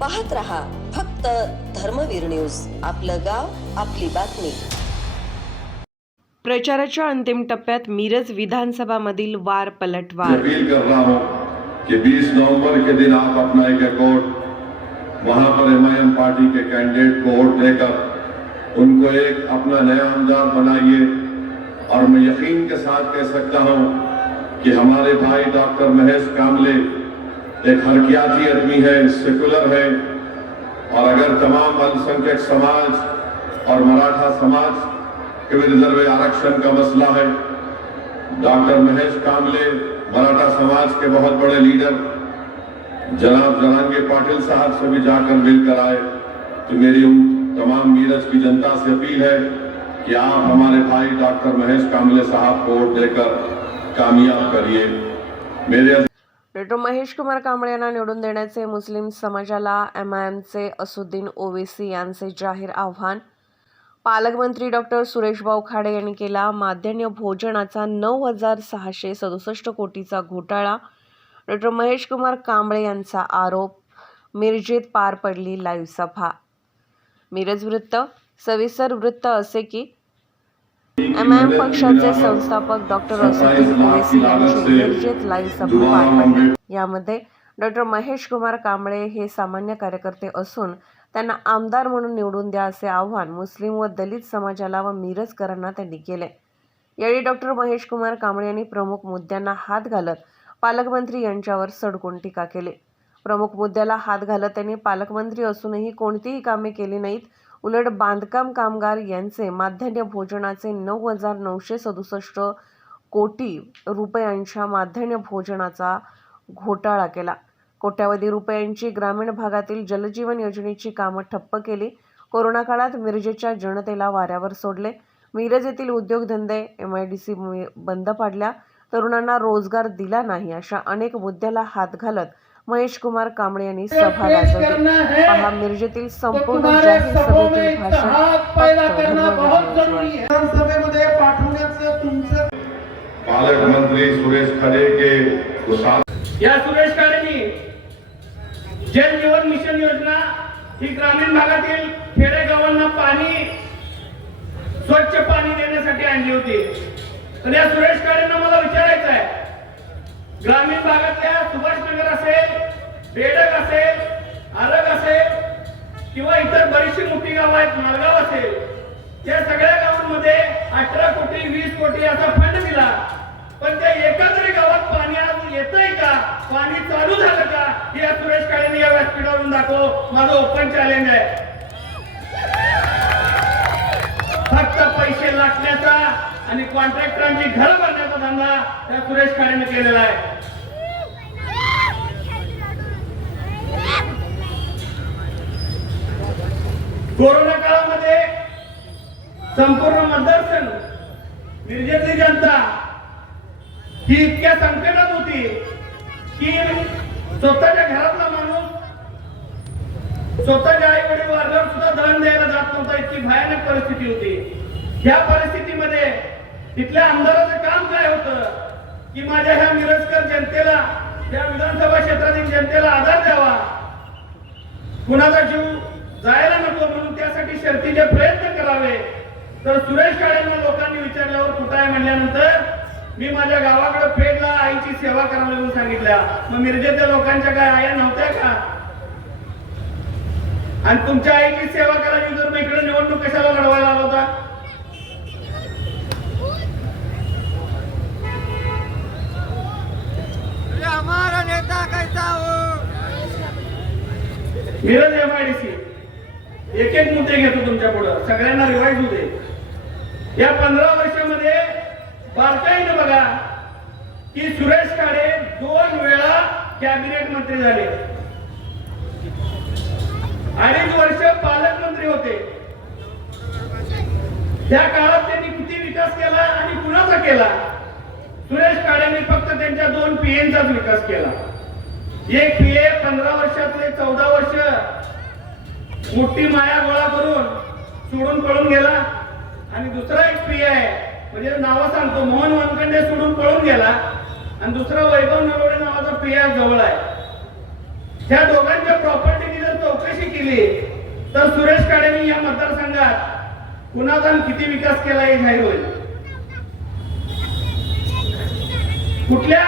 पाहत रहा फक्त धर्मवीर न्यूज. आपलं गाव आपली बातमी. प्रचाराच्या अंतिम टप्प्यात मिरज विधानसभामधील वार पलटवार. अपील कर रहा हूं कि 20 नवंबर के दिन आप अपना एक अकाउंट वहां पर एमआईएम पार्टी के कैंडिडेट को वोट देकर उनको एक अपना नया आमदार बनाइए। और मैं यकीन के साथ कह सकता हूं कि हमारे भाई डॉक्टर महेश कामले एक हरकियाती आदमी है सेकुलर है, और अगर तमाम अल्पसंख्यक समाज और मराठा समाज के रिज़र्व आरक्षण का मसला है, डॉक्टर महेश कामले, मराठा समाज के बहुत बड़े लीडर, जनाब जरांगे पाटिल साहब से भी जाकर मिलकर आए तो मेरी उन तमाम मीरज की जनता से अपील है कि आप हमारे भाई डॉक्टर महेश कामले साहब को वोट देकर कामयाब करिए। मेरे डॉक्टर महेश कुमार कांबळे यांना निवडून देण्याचे मुस्लिम समाजाला एम आय एमचे असुद्दीन ओवेसी यांचे जाहीर आव्हान. पालकमंत्री डॉक्टर सुरेशभाऊ खाडे यांनी केला माध्यान्ह भोजनाचा नऊ हजार सहाशे सदुसष्ट कोटीचा घोटाळा. डॉक्टर महेश कुमार कांबळे यांचा आरोप मिरजेत पार पडली लाईव्ह सभा. मिरज वृत्त सविस्तर वृत्त असे की एम आय एम पक्षाचे संस्थापक डॉक्टर असुद्दीन ओवेसी यांची मिरजेत लाईव्ह सभा पार पडली यामध्ये डॉक्टर महेश कुमार कांबळे हे सामान्य कार्यकर्ते असून त्यांना आमदार म्हणून निवडून द्या असे आव्हान मुस्लिम व दलित समाजाला व मिरजकरांना त्यांनी केले. यावेळी डॉक्टर महेश कुमार कांबळे यांनी प्रमुख मुद्द्यांना हात घालत पालकमंत्री यांच्यावर सडकून टीका केली. प्रमुख मुद्द्याला हात घालत त्यांनी पालकमंत्री असूनही कोणतीही कामे केली नाहीत उलट बांधकाम कामगार यांचे माध्यान्ह भोजनाचे नऊ हजार नऊशे सदुसष्ट कोटी रुपयांच्या माध्यान्ह भोजनाचा घोटाळा केला. कोट्यावधी रुपयांची ग्रामीण भागातील जलजीवन योजनेची कामं ठप्प केली. कोरोना काळात मिरजेच्या जनतेला वाऱ्यावर सोडले. मिरज येथील उद्योगधंदे एम आय डी सी बंद पाडल्या. तरुणांना रोजगार दिला नाही अशा अनेक मुद्द्याला हात घालत महेश कुमार कांबळे यांनी सभा गाजवली. पहा मिरजेतील संपूर्ण जाहीर सभेतील भाषण. फक्त धर्मवीर न्यूजवर. विधानसभेमध्ये पाठवण्याचं तुमचं पालक मंत्री सुरेश खरे के या सुरेश काळेंनी जल जीवन मिशन योजना ही ग्रामीण भागातील खेडेगावांना पाणी स्वच्छ पाणी देण्यासाठी आणली होती. तर या सुरेश काळेंना मला विचारायचं आहे ग्रामीण भागातल्या सुभाषनगर असेल बेडक असेल आरग असेल किंवा इतर बरीचशी मोठी गावं आहेत मालगाव असेल या सगळ्या गावांमध्ये अठरा कोटी वीस कोटी असा फंड दिला. पण त्या एका तरी गावात पाणी आज येतंय का? पाणी चालू झालं का? हे या सुरेश काळेने या व्यासपीठावरून दाखव. माझं ओपन चॅलेंज आहे. फक्त पैसे लाटण्याचा आणि कॉन्ट्रॅक्टरांची घर भरण्याचा धंदा त्या सुरेश खाडेने केलेला आहे. कोरोना काळामध्ये संपूर्ण मतदारसंघ मिरजेतली जनता ही इतक्या संकटात होती की स्वतःच्या घरातला माणूस स्वतःच्या आई वडील वारल्यावर सुद्धा दळण द्यायला जात नव्हता. इतकी भयानक परिस्थिती होती. ह्या परिस्थितीमध्ये तिथल्या आमदाराचं काम काय होतं? की माझ्या ह्या मिरजकर जनतेला या विधानसभा क्षेत्रातील जनतेला आधार द्यावा. कुणाचा जीव जायला नको म्हणून त्यासाठी शर्तीचे प्रयत्न करावे. तर सुरेश काळेंना लोकांनी विचारल्यावर कुठं आहे म्हणल्यानंतर मी माझ्या गावाकडे फेडला आईची सेवा करायला म्हणून सांगितल्या. मग मिरजेच्या लोकांच्या काय आया नव्हत्या का? आणि तुमच्या आईची सेवा करायची जर मग इकडे निवडणूक कशाला लढवायला आला होता? हमारा नेता कैसा हो? मिरज एमआयडीसी एक एक मुद्दे घेतो तुमच्या पुढं. सगळ्यांना रिवाईज होऊ दे. या पंधरा वर्षामध्ये बारकाईनं बघा की सुरेश काळे दोन वेळा कॅबिनेट मंत्री झाले. अडीच वर्ष पालकमंत्री होते. त्या काळात त्यांनी किती विकास केला आणि कुणाचा केला? सुरेश काळेंनी फक्त त्यांच्या दोन पीएनचाच विकास केला. एक पीए पंधरा वर्षातले चौदा वर्ष. मोठी माया गोळा करून सोडून पळून गेला. आणि दुसरा एक पीए आहे म्हणजे नाव सांगतो मोहन वानखंडे सोडून पळून गेला. आणि दुसरा वैभव नरोडे नावाचा पीए जवळ आहे. त्या दोघांच्या प्रॉपर्टी कशी केली तर सुरेश काळेंनी या मतदारसंघात कुणाचा किती विकास केला हे जाहीर होईल? कुठल्या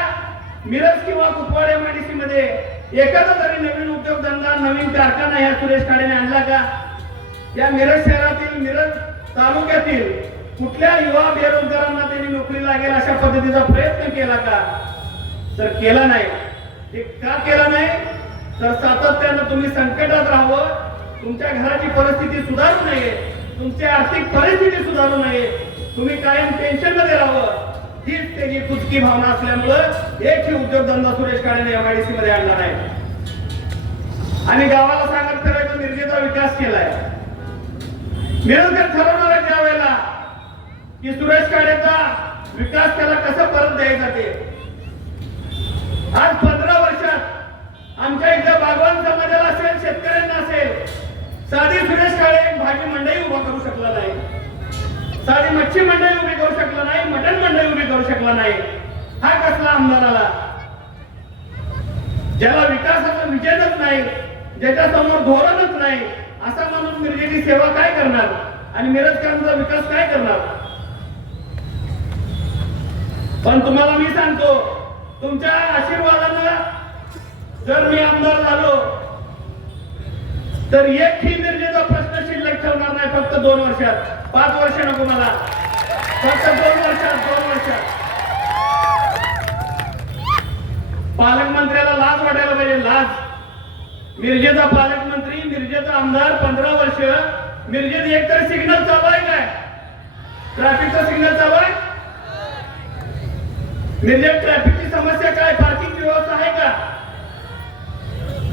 मिरज किंवा कुपवाड एमआयडीसी मध्ये एखादा तरी नवीन उद्योगधंदा नवीन कारखाना ह्या सुरेश काळेने आणला का? या मिरज शहरातील मिरज तालुक्यातील कुठल्या युवा बेरोजगारांना त्यांनी नोकरी लागेल अशा पद्धतीचा प्रयत्न केला का? तर केला नाही. ते का केला नाही? तर सातत्यानं तुम्ही संकटात राहावं. तुमच्या घराची परिस्थिती सुधारू नये. तुमची आर्थिक परिस्थिती सुधारू नये. तुम्ही कायम टेन्शनमध्ये राहावं. हीच त्याची कुचकी भावना असल्यामुळं एकही उद्योगधंदा सुरेश काळेने एमआयडीसी मध्ये आणला नाही आणि गावाला सांगत फिरायचं निर्जेचा विकास केलाय. मिरजकर ठरवणार आहे त्यावेळेला की सुरेश काळेचा विकास त्याला कसं परत द्यायचा ते. आज आमच्या इथल्या बागवान समाजाला असेल शेतकऱ्यांना असेल साधी सुरेश काळे भाजी मंडई उभा करू शकला नाही. साधी मच्छी मंडई उभी करू शकला नाही मटण मंडई उभी करू शकला नाही. हा कसला आमदार आला? ज्याला विकासाचा विजयच नाही ज्याच्या समोर धोरणच नाही असा माणूस मिरजेची सेवा काय करणार? आणि मिरजकरांचा विकास काय करणार? पण तुम्हाला मी सांगतो तुमच्या आशीर्वादानं जर मी आमदार झालो तर एकही मिरजेचा प्रश्न शिल्लक ठेवणार नाही फक्त दोन वर्षात. पाच वर्ष नको मला. फक्त दोन वर्षात दोन वर्षात. पालकमंत्र्याला लाज वाटायला पाहिजे लाज. मिरजेचा पालकमंत्री मिरजेचा आमदार पंधरा वर्ष. मिरजेत एकतर सिग्नल चालू आहे काय? ट्रॅफिकचा सिग्नल चालू आहे मिरजेत ट्रॅफिकची समस्या काय पार्किंगची व्यवस्था आहे का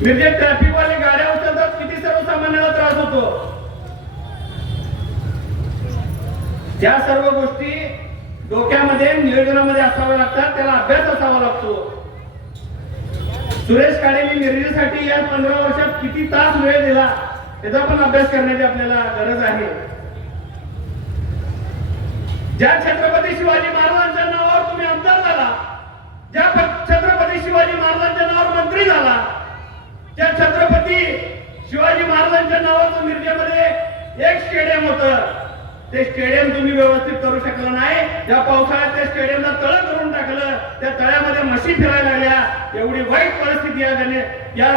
म्हणजे ट्रॅफिक वाले गाड्या उचलतात किती सर्वसामान्यांना त्रास होतो? या सर्व गोष्टी डोक्यामध्ये नियोजनामध्ये असाव्या लागतात त्याला अभ्यास असावा लागतो. सुरेश काळेंनी निर्णयासाठी या पंधरा वर्षात किती तास वेळ दिला याचा पण अभ्यास करण्याची आपल्याला गरज आहे. ज्या छत्रपती शिवाजी महाराजांच्या नावावर तुम्ही आमदार झाला ज्या छत्रपती शिवाजी महाराजांच्या नावावर मंत्री झाला त्या छत्रपती शिवाजी महाराजांच्या नावाचं मिरजेमध्ये एक स्टेडियम होतं. ते स्टेडियम तुम्ही व्यवस्थित करू शकला नाही. या पावसाळ्यात त्या स्टेडियमला तळ करून टाकलं त्या तळ्यामध्ये म्हशी फिरायला लागल्या. एवढी वाईट परिस्थिती या त्याने या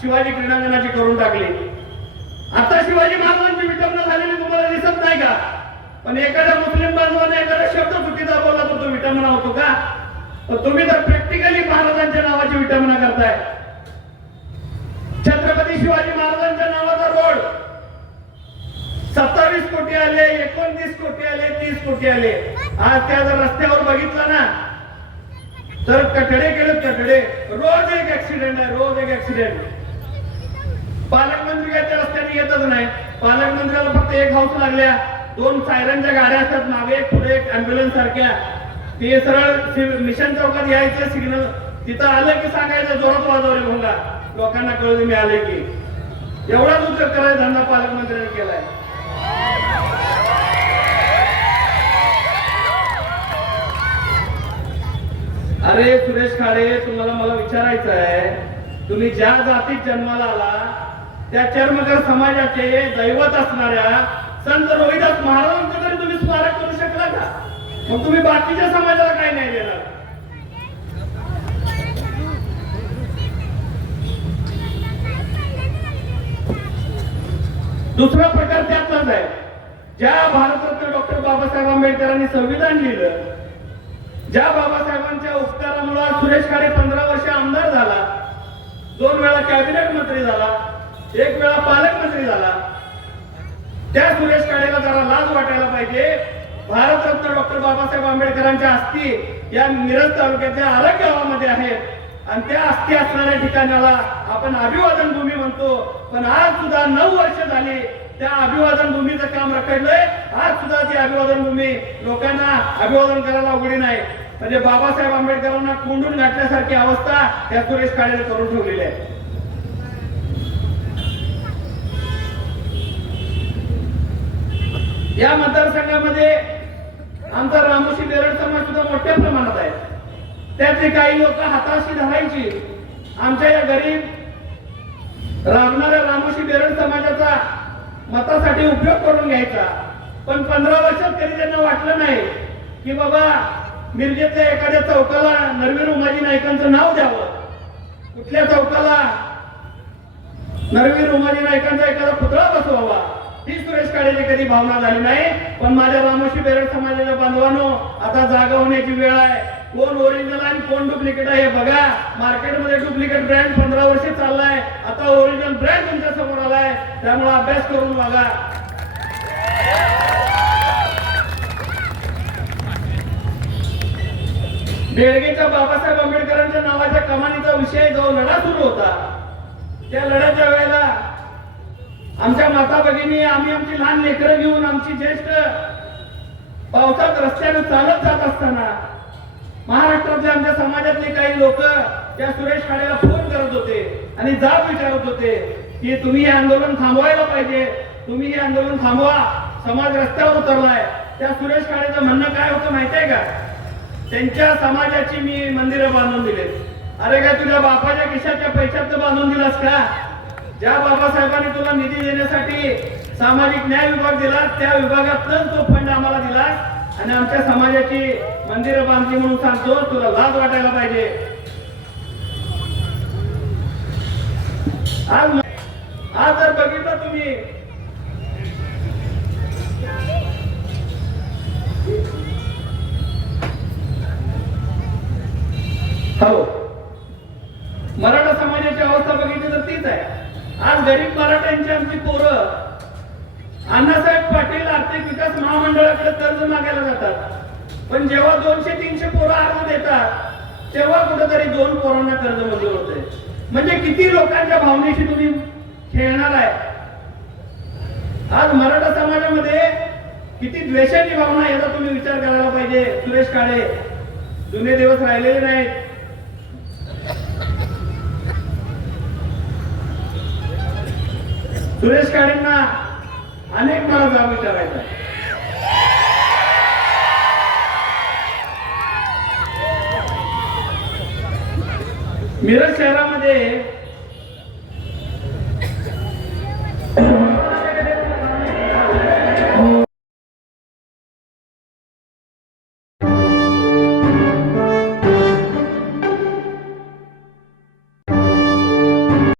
शिवाजी क्रीडांगणाची करून टाकली. आता शिवाजी महाराजांची विटंबना झालेली तुम्हाला दिसत नाही का? पण एखाद्या मुस्लिम बांधवाने एखादा शब्द चुकीचा बोलला तर तो विटंबना होतो का? तुम्ही तर प्रॅक्टिकली महाराजांच्या नावाची विटंबना करताय छत्रपती शिवाजी महाराजांच्या नावाचा रोड सत्तावीस कोटी आले एकोणतीस कोटी आले तीस कोटी आले. आज त्या जर रस्त्यावर बघितला ना तर कठडे केले कठडे. रोज एक ऍक्सिडेंट आहे रोज एक ऍक्सिडेंट पालकमंत्री काय त्या रस्त्याने येतच नाही. पालकमंत्र्याला फक्त एक हाऊस लागल्या. दोन सायरनच्या गाड्या असतात मागे एक पुढे एक अँब्युलन्स सारख्या. ते सरळ मिशन चौकात यायचं सिग्नल तिथं आलं की सांगायचं जोरात वाजवले भोंगा. लोकांना कळू मी आले की. एवढाच उद्योग करायचा धंदा पालकमंत्र्यांनी केलाय. अरे सुरेश खाडे तुम्हाला मला विचारायचं आहे. तुम्ही ज्या जातीत जन्माला आला त्या चर्मकर समाजाचे दैवत असणाऱ्या संत रोहिदास महाराजांचं तरी तुम्ही स्मारक करू शकला का? मग तुम्ही बाकीच्या समाजाला काय नाही देणार. दुसरा प्रकार त्यातलाच आहे. ज्या भारतरत्न डॉक्टर बाबासाहेब आंबेडकरांनी संविधान लिहिलं ज्या बाबासाहेबांच्या उपकारामुळे आज सुरेश खाडे पंधरा वर्ष आमदार झाला दोन वेळा कॅबिनेट मंत्री झाला एक वेळा पालकमंत्री झाला. त्या सुरेश काळेला जरा लाज वाटायला पाहिजे. भारतरत्न डॉक्टर बाबासाहेब आंबेडकरांच्या अस्थी या मिरज तालुक्यातल्या अलग गावामध्ये आहेत. आणि त्या अस्थी असणाऱ्या ठिकाणाला आपण अभिवादन भूमी म्हणतो. पण आज सुद्धा नऊ वर्ष झाली त्या अभिवादन भूमीचं काम रखडलंय. आज सुद्धा ती अभिवादन भूमी लोकांना अभिवादन करायला उघडी नाही. म्हणजे बाबासाहेब आंबेडकरांना कोंडून घातल्यासारखी अवस्था त्या सुरेश काळेने करून ठेवलेली आहे. या मतदारसंघामध्ये आमचा रामोशी बेरड समाज सुद्धा मोठ्या प्रमाणात आहे. त्यातले काही लोक हाताशी धरायची. आमच्या या गरीब राबणाऱ्या रामोशी बेरड समाजाचा मतासाठी उपयोग करून घ्यायचा. पण पंधरा वर्षात तरी त्यांना वाटलं नाही की बाबा मिरजेतल्या एखाद्या चौकाला नरवीर उमाजी नायकांचं नाव द्यावं. कुठल्या चौकाला नरवीर उमाजी नायकांचा एखादा पुतळा बसवावा? ही सुरेश काळेची कधी भावना झाली नाही. पण माझ्या रामोशी बेरड समाजाच्या बांधवांनो आता जागा होण्याची वेळ आहे. कोण ओरिजिनल आणि कोण डुप्लिकेट आहे हे बघा. मार्केटमध्ये डुप्लिकेट ब्रँड पंधरा वर्ष चाललाय. आता ओरिजिनल ब्रँड तुमच्यासमोर आलाय. त्यामुळे अभ्यास करून बघा. बेळगेच्या बाबासाहेब आंबेडकरांच्या नावाच्या कमानीचा विषय जो लढा सुरू होता त्या लढ्याच्या वेळेला आमच्या माता भगिनी आम्ही आमची लहान लेकरं घेऊन आमची ज्येष्ठ पावसात रस्त्याने चालत जात असताना महाराष्ट्रातल्या आमच्या समाजातले काही लोक त्या सुरेश खाडेला फोन करत होते आणि जाब विचारत होते की तुम्ही हे आंदोलन थांबवायला पाहिजे तुम्ही हे आंदोलन थांबवा समाज रस्त्यावर उतरलाय. त्या सुरेश खाडेचं म्हणणं काय होतं माहिती आहे का? त्यांच्या समाजाची मी मंदिरं बांधून दिले. अरे काय तुझ्या बापाच्या खिशाच्या पैशात बांधून दिलास का? ज्या बाबासाहेबांनी तुला निधी देण्यासाठी सामाजिक न्याय विभाग दिला त्या विभागातच तो फंड आम्हाला दिला. आणि आमच्या समाजाची मंदिरं बांधली म्हणून सांगतो तुला लाज वाटायला पाहिजे. आज आज जर बघितलं तुम्ही कर्ज मंजूर होते म्हणजे किती लोकांच्या भावनेशी तुम्ही खेळणार आहे? आज मराठा समाजामध्ये किती द्वेषाची भावना याचा तुम्ही विचार करायला पाहिजे. सुरेश काळे जुने दिवस राहिलेले नाहीत. सुरेश काळेंना अनेक मला जाब विचारायचा मिरज शहरामध्ये